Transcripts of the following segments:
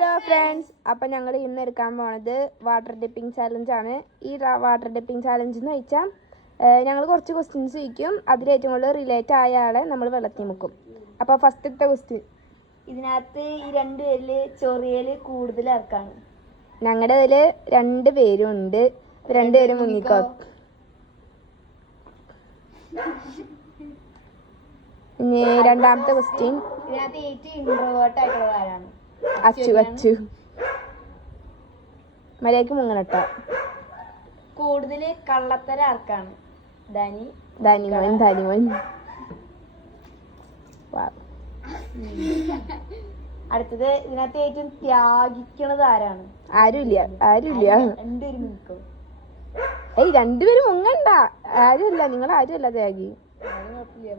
Hello friends, അപ്പം ഞങ്ങൾ ഇന്ന് എടുക്കാൻ പോണത് വാട്ടർ ഡിപ്പിംഗ് ചാലഞ്ചാണ്. ഈ വാട്ടർ ഡിപ്പിംഗ് ചാലഞ്ച് എന്ന് വെച്ചാൽ ഞങ്ങൾ കുറച്ച് ക്വസ്റ്റ്യൻസ് ചോദിക്കും. അതിൽ ഏറ്റവും കൂടുതൽ റിലേറ്റ് ആയ ആളെ നമ്മൾ വെള്ളത്തിൽ മുക്കും. അപ്പോൾ ഫസ്റ്റത്തെ ക്വസ്റ്റ്യൻ, ഇതിനകത്ത് ഈ രണ്ടുപേരിൽ ചൊറിയൽ കൂടുതൽ ആർക്കാണ്? ഞങ്ങളുടെ ഇതിൽ 2 പേരും ഉണ്ട്. 2 പേരും മുങ്ങിക്കോ. ഇനി രണ്ടാമത്തെ ക്വസ്റ്റ്യൻ, ഇതിനകത്ത് ഏറ്റവും ഇൻട്രോവേർട്ട് ആയിട്ടുള്ള ആരാണ്? അച്ചു മര്യാദക്ക് മുങ്ങണട്ടോ. കൂടുതൽ കള്ളത്തരം ആർക്കാണ്? ധാനിമോൻ. അടുത്തത്, ഇതിനകത്ത് ഏറ്റവും ത്യാഗിക്കണത് ആരാണ്? ആരുമില്ല. രണ്ടുപേരും നിൽക്കോ. ഏയ് 2 പേരും മുങ്ങണ്ട. ആരുമില്ല, നിങ്ങൾ ആരുമല്ല ത്യാഗി.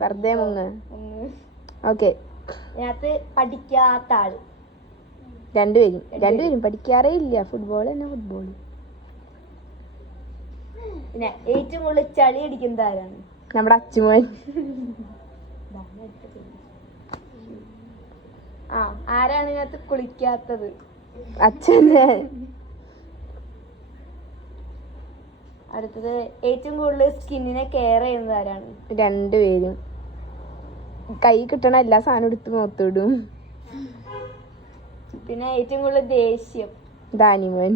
വെറുതെ മുങ്ങ. ഓക്കെ. ഇതിനകത്ത് പഠിക്കാത്ത ആള്? 2 പേരും പഠിക്കാറേ ഇല്ല. ഫുട്ബോൾ തന്നെ ഫുട്ബോൾ. പിന്നെ ഏറ്റവും കൂടുതൽ ചളി അടിക്കുന്നത് ആരാണ്? നമ്മുടെ അച്ചുമോൻ. ആരാണ് ഇതിനകത്ത് കുളിക്കാത്തത്? അച്ഛനെ. അടുത്തത്, ഏറ്റവും കൂടുതൽ സ്കിന്നിനെ കെയർ ചെയ്യുന്നത് ആരാണ്? 2 പേരും. കൈ കിട്ടണ എല്ലാ സാധനം എടുത്ത് മുഖത്തോടും. പിന്നെ ഏറ്റവും കൂടുതൽ ദേഷ്യം? ധാനിമോൻ.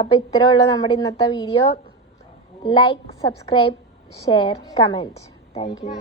അപ്പൊ ഇത്രേ ഉള്ളൂ നമ്മുടെ ഇന്നത്തെ video. Like, subscribe, share, comment. Thank you.